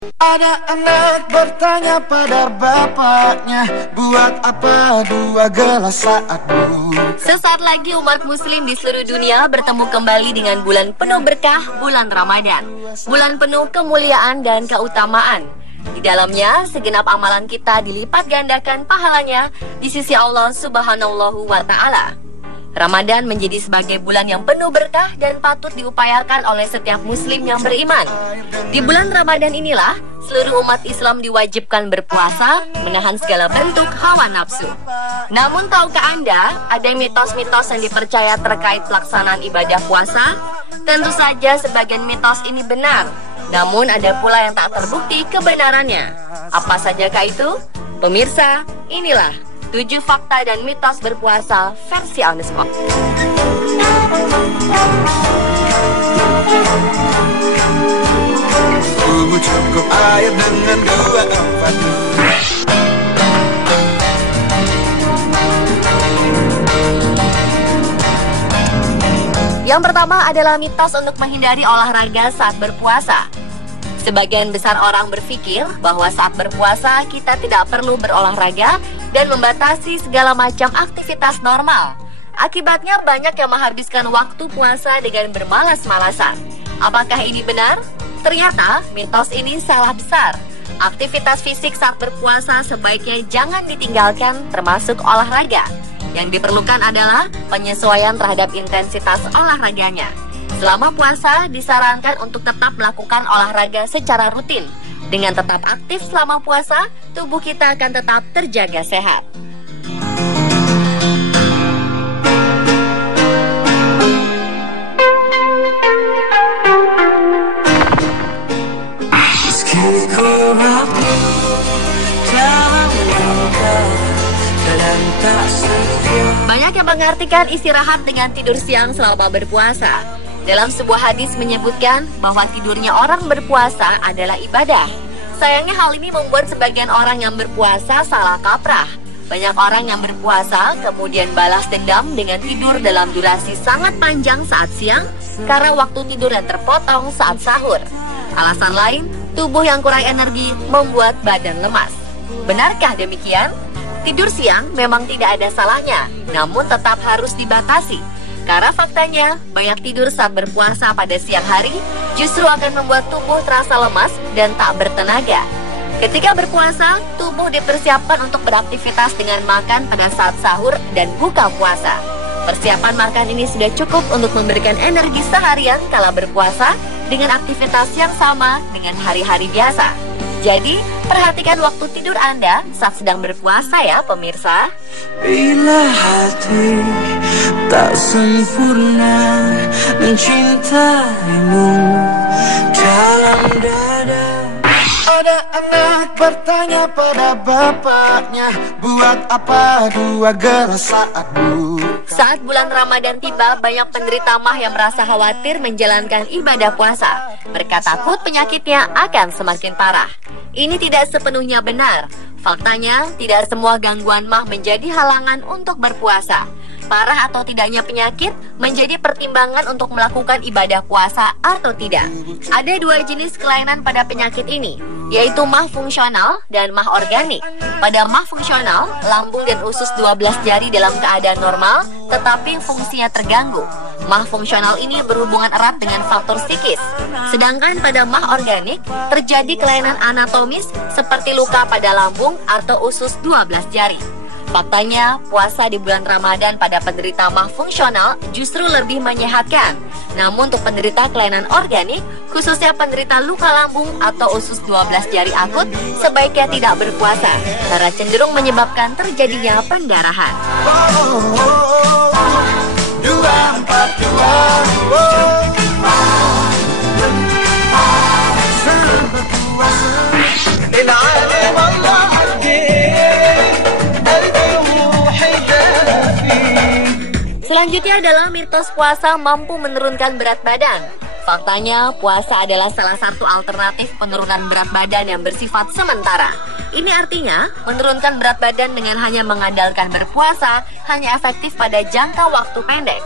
Ada anak bertanya pada bapaknya, buat apa 2 gelas saat buka? Sesaat lagi umat muslim di seluruh dunia bertemu kembali dengan bulan penuh berkah, bulan Ramadan. Bulan penuh kemuliaan dan keutamaan. Di dalamnya, segenap amalan kita dilipat gandakan pahalanya di sisi Allah Subhanahu wa Ta'ala. Ramadan menjadi sebagai bulan yang penuh berkah dan patut diupayakan oleh setiap muslim yang beriman. Di bulan Ramadan inilah, seluruh umat Islam diwajibkan berpuasa, menahan segala bentuk hawa nafsu. Namun tahukah Anda, ada mitos-mitos yang dipercaya terkait pelaksanaan ibadah puasa? Tentu saja sebagian mitos ini benar, namun ada pula yang tak terbukti kebenarannya. Apa sajakah itu? Pemirsa, inilah 7 fakta dan mitos berpuasa versi on the spot. Cukup air dengan 2/4. Yang pertama adalah mitos untuk menghindari olahraga saat berpuasa. Sebagian besar orang berpikir bahwa saat berpuasa kita tidak perlu berolahraga dan membatasi segala macam aktivitas normal. Akibatnya banyak yang menghabiskan waktu puasa dengan bermalas-malasan. Apakah ini benar? Ternyata mitos ini salah besar. Aktivitas fisik saat berpuasa sebaiknya jangan ditinggalkan, termasuk olahraga. Yang diperlukan adalah penyesuaian terhadap intensitas olahraganya. Selama puasa, disarankan untuk tetap melakukan olahraga secara rutin. Dengan tetap aktif selama puasa, tubuh kita akan tetap terjaga sehat. Banyak yang mengartikan istirahat dengan tidur siang selama berpuasa. Dalam sebuah hadis menyebutkan bahwa tidurnya orang berpuasa adalah ibadah. Sayangnya hal ini membuat sebagian orang yang berpuasa salah kaprah. Banyak orang yang berpuasa kemudian balas dendam dengan tidur dalam durasi sangat panjang saat siang karena waktu tidur yang terpotong saat sahur. Alasan lain, tubuh yang kurang energi membuat badan lemas. Benarkah demikian? Tidur siang memang tidak ada salahnya, namun tetap harus dibatasi. Karena faktanya, banyak tidur saat berpuasa pada siang hari justru akan membuat tubuh terasa lemas dan tak bertenaga. Ketika berpuasa, tubuh dipersiapkan untuk beraktivitas dengan makan pada saat sahur dan buka puasa. Persiapan makan ini sudah cukup untuk memberikan energi seharian kala berpuasa dengan aktivitas yang sama dengan hari-hari biasa. Jadi, perhatikan waktu tidur Anda saat sedang berpuasa ya pemirsa. Bila hati tak sempurna mencintaimu dalam dada. Ada anak bertanya pada bapaknya, buat apa 2 gelas saat buka? Saat bulan Ramadan tiba, banyak penderita mah yang merasa khawatir menjalankan ibadah puasa. Mereka takut penyakitnya akan semakin parah. Ini tidak sepenuhnya benar. Faktanya, tidak semua gangguan mah menjadi halangan untuk berpuasa. Parah atau tidaknya penyakit menjadi pertimbangan untuk melakukan ibadah puasa atau tidak. Ada 2 jenis kelainan pada penyakit ini, yaitu mah fungsional dan mah organik. Pada mah fungsional, lambung dan usus 12 jari dalam keadaan normal, tetapi fungsinya terganggu. Mah fungsional ini berhubungan erat dengan faktor psikis. Sedangkan pada mah organik, terjadi kelainan anatomis seperti luka pada lambung atau usus 12 jari. Faktanya, puasa di bulan Ramadan pada penderita mah fungsional justru lebih menyehatkan. Namun untuk penderita kelainan organik, khususnya penderita luka lambung atau usus 12 jari akut, sebaiknya tidak berpuasa karena cenderung menyebabkan terjadinya pendarahan. Selanjutnya adalah mitos puasa mampu menurunkan berat badan. Faktanya, puasa adalah salah satu alternatif penurunan berat badan yang bersifat sementara. Ini artinya, menurunkan berat badan dengan hanya mengandalkan berpuasa hanya efektif pada jangka waktu pendek.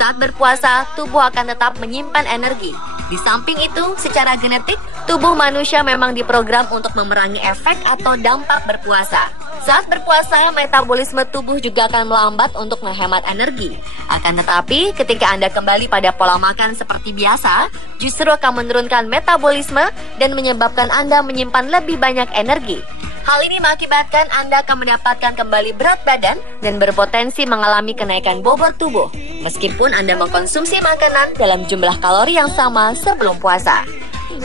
Saat berpuasa, tubuh akan tetap menyimpan energi. Di samping itu, secara genetik, tubuh manusia memang diprogram untuk memerangi efek atau dampak berpuasa. Saat berpuasa, metabolisme tubuh juga akan melambat untuk menghemat energi. Akan tetapi, ketika Anda kembali pada pola makan seperti biasa, justru akan menurunkan metabolisme dan menyebabkan Anda menyimpan lebih banyak energi. Hal ini mengakibatkan Anda akan mendapatkan kembali berat badan dan berpotensi mengalami kenaikan bobot tubuh, meskipun Anda mengkonsumsi makanan dalam jumlah kalori yang sama sebelum puasa.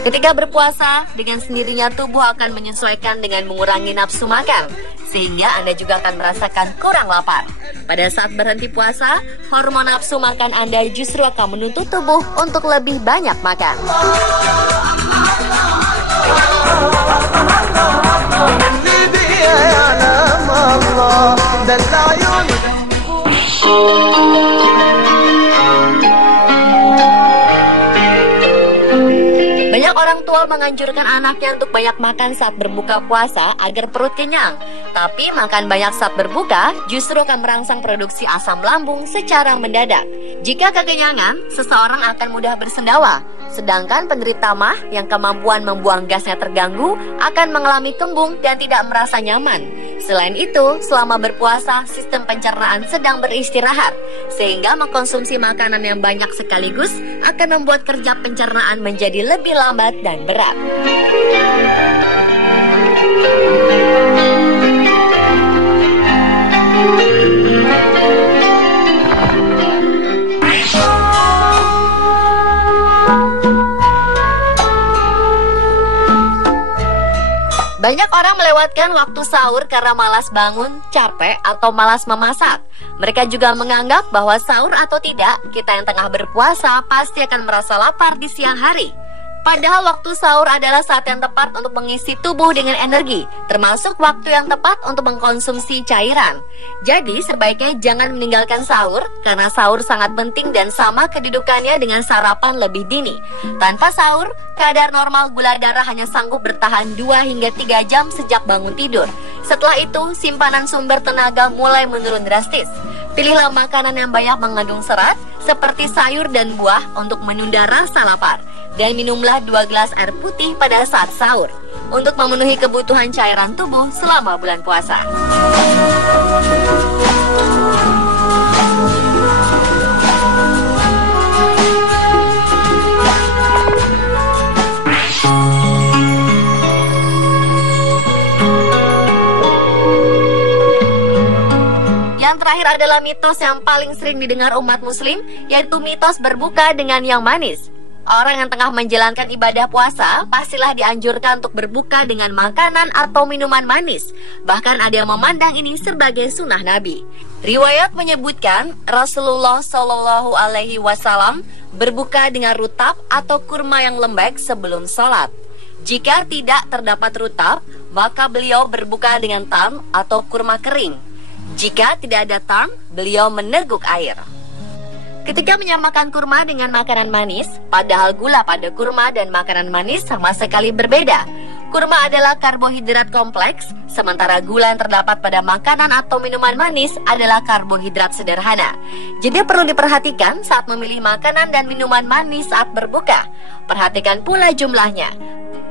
Ketika berpuasa, dengan sendirinya tubuh akan menyesuaikan dengan mengurangi nafsu makan, sehingga Anda juga akan merasakan kurang lapar. Pada saat berhenti puasa, hormon nafsu makan Anda justru akan menuntut tubuh untuk lebih banyak makan. Banyak orang tua menganjurkan anaknya untuk banyak makan saat berbuka puasa agar perut kenyang. Tapi makan banyak saat berbuka justru akan merangsang produksi asam lambung secara mendadak. Jika kekenyangan, seseorang akan mudah bersendawa. Sedangkan penderita MAH yang kemampuan membuang gasnya terganggu akan mengalami kembung dan tidak merasa nyaman. Selain itu, selama berpuasa, sistem pencernaan sedang beristirahat, sehingga mengkonsumsi makanan yang banyak sekaligus akan membuat kerja pencernaan menjadi lebih lambat dan berat. Banyak orang melewatkan waktu sahur karena malas bangun, capek, atau malas memasak. Mereka juga menganggap bahwa sahur atau tidak, kita yang tengah berpuasa pasti akan merasa lapar di siang hari. Padahal waktu sahur adalah saat yang tepat untuk mengisi tubuh dengan energi, termasuk waktu yang tepat untuk mengkonsumsi cairan. Jadi sebaiknya jangan meninggalkan sahur, karena sahur sangat penting dan sama kedudukannya dengan sarapan lebih dini. Tanpa sahur, kadar normal gula darah hanya sanggup bertahan 2 hingga 3 jam sejak bangun tidur. Setelah itu, simpanan sumber tenaga mulai menurun drastis. Pilihlah makanan yang banyak mengandung serat, seperti sayur dan buah untuk menunda rasa lapar. Dan minumlah 2 gelas air putih pada saat sahur untuk memenuhi kebutuhan cairan tubuh selama bulan puasa. Yang terakhir adalah mitos yang paling sering didengar umat muslim, yaitu mitos berbuka dengan yang manis. Orang yang tengah menjalankan ibadah puasa pastilah dianjurkan untuk berbuka dengan makanan atau minuman manis. Bahkan ada yang memandang ini sebagai sunnah Nabi. Riwayat menyebutkan Rasulullah Shallallahu Alaihi Wasallam berbuka dengan rutab atau kurma yang lembek sebelum sholat. Jika tidak terdapat rutab, maka beliau berbuka dengan tam atau kurma kering. Jika tidak ada tam, beliau meneguk air. Ketika menyamakan kurma dengan makanan manis, padahal gula pada kurma dan makanan manis sama sekali berbeda. Kurma adalah karbohidrat kompleks, sementara gula yang terdapat pada makanan atau minuman manis adalah karbohidrat sederhana. Jadi perlu diperhatikan saat memilih makanan dan minuman manis saat berbuka. Perhatikan pula jumlahnya.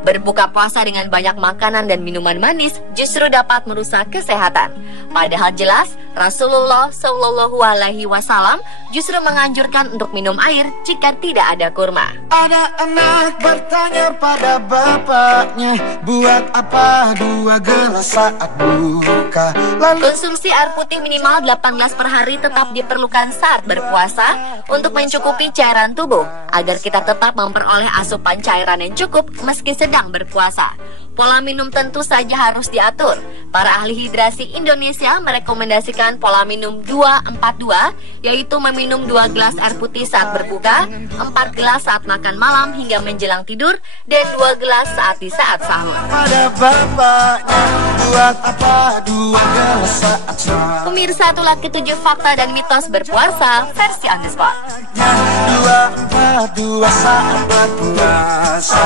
Berbuka puasa dengan banyak makanan dan minuman manis justru dapat merusak kesehatan. Padahal jelas Rasulullah Shallallahu Alaihi Wasallam justru menganjurkan untuk minum air jika tidak ada kurma. Ada anak bertanya pada bapaknya, buat apa 2 gelas saat buka? Konsumsi air putih minimal 8 gelas per hari tetap diperlukan saat berpuasa untuk mencukupi cairan tubuh, agar kita tetap memperoleh asupan cairan yang cukup meski sedang berpuasa. Pola minum tentu saja harus diatur. Para ahli hidrasi Indonesia merekomendasikan pola minum 2-4-2, yaitu meminum 2 gelas air putih saat berbuka, 4 gelas saat makan malam hingga menjelang tidur, dan 2 gelas saat di saat sahur. Pemirsa, itulah ke-7 fakta dan mitos berpuasa versi on the spot. 2-4-2 saat berpuasa.